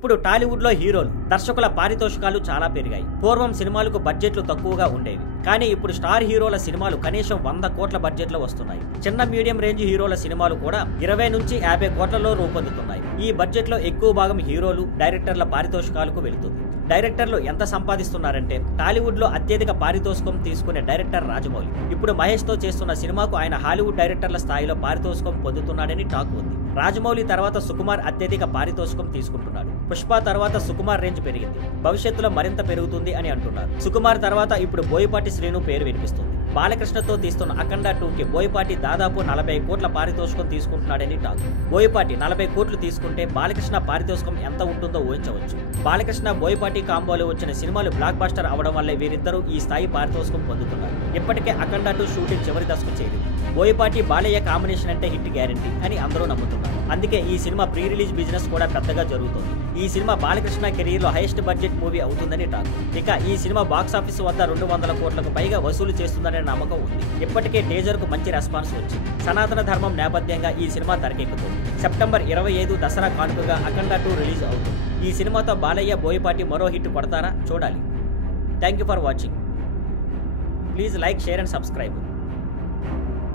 ఇప్పుడు టాలీవుడ్ లో హీరోలు దర్శకుల పారితోషికాలు చాలా పెరిగాయి. పూర్వం సినిమాలకు బడ్జెట్లు తక్కువగా ఉండేవి, కానీ ఇప్పుడు స్టార్ హీరోల సినిమాలు కనీసం 100 కోట్ల బడ్జెట్ లో వస్తున్నాయి. చిన్న మీడియం రేంజ్ హీరోల సినిమాలు కూడా 20 నుంచి 50 కోట్లలో రూపొందుతున్నాయి. ఈ బడ్జెట్ లో ఎక్కువ భాగం హీరోలు, డైరెక్టర్ల పారితోషికాలకు వెళుతుంది. డైరెక్టర్లు ఎంత సంపాదిస్తున్నారంటే, టాలీవుడ్ లో అత్యధిక పారితోషికం తీసుకునే డైరెక్టర్ రాజమౌళి. ఇప్పుడు మహేష్ తో చేస్తున్న సినిమాకు ఆయన హాలీవుడ్ డైరెక్టర్ల స్థాయిలో పారితోషికం పొందుతున్నాడని టాక్ ఉంది. రాజమౌళి తర్వాత సుకుమార్ అత్యధిక పారితోషికం తీసుకుంటున్నాడు. పుష్ప తర్వాత సుకుమార్ రేంజ్ పెరిగింది, భవిష్యత్తులో మరింత పెరుగుతుంది అని అంటున్నారు. సుకుమార్ తర్వాత ఇప్పుడు బోయపాటి శ్రీను పేరు వినిపిస్తుంది. బాలకృష్ణతో తీస్తున్న అఖండ 2కి బోయపాటి దాదాపు 40 కోట్ల పారితోషికం తీసుకుంటున్నాడని టాక్. బోయపాటి 40 కోట్లు తీసుకుంటే బాలకృష్ణ పారితోషికం ఎంత ఉంటుందో ఊహించవచ్చు. బాలకృష్ణ బోయపాటి కాంబోలో వచ్చిన సినిమాలు బ్లాక్ బస్టర్ అవడం వల్లే వీరిద్దరూ ఈ స్థాయి పారితోషికం పొందుతున్నారు. ఇప్పటికే అఖండ 2 షూటింగ్ చివరి దశకు చేరింది. బోయపాటి బాలయ్య కాంబినేషన్ అంటే హిట్ గ్యారెంటీ అని అందరూ నమ్ముతున్నారు. అందుకే ఈ సినిమా ప్రీ రిలీజ్ బిజినెస్ కూడా పెద్దగా జరుగుతోంది. ఈ సినిమా బాలకృష్ణ కెరీర్ లో హైయెస్ట్ బడ్జెట్ మూవీ అవుతుందని టాక్. ఇక ఈ సినిమా బాక్సాఫీస్ వద్ద 200 కోట్లకు పైగా వసూలు చేస్తుందనే నమ్మకం ఉంది. ఇప్పటికే టీజర్ కు మంచి రెస్పాన్స్ వచ్చింది. సనాతన ధర్మం నేపథ్యంగా ఈ సినిమా తెరకెక్కుతుంది. సెప్టెంబర్ 25 దసరా కానుకగా అఖండ 2 రిలీజ్ అవుతుంది. ఈ సినిమాతో బాలయ్య, బోయపాటి మరో హిట్ కొడతారా? చూడాలి. Thank you for watching. Please like, share and subscribe.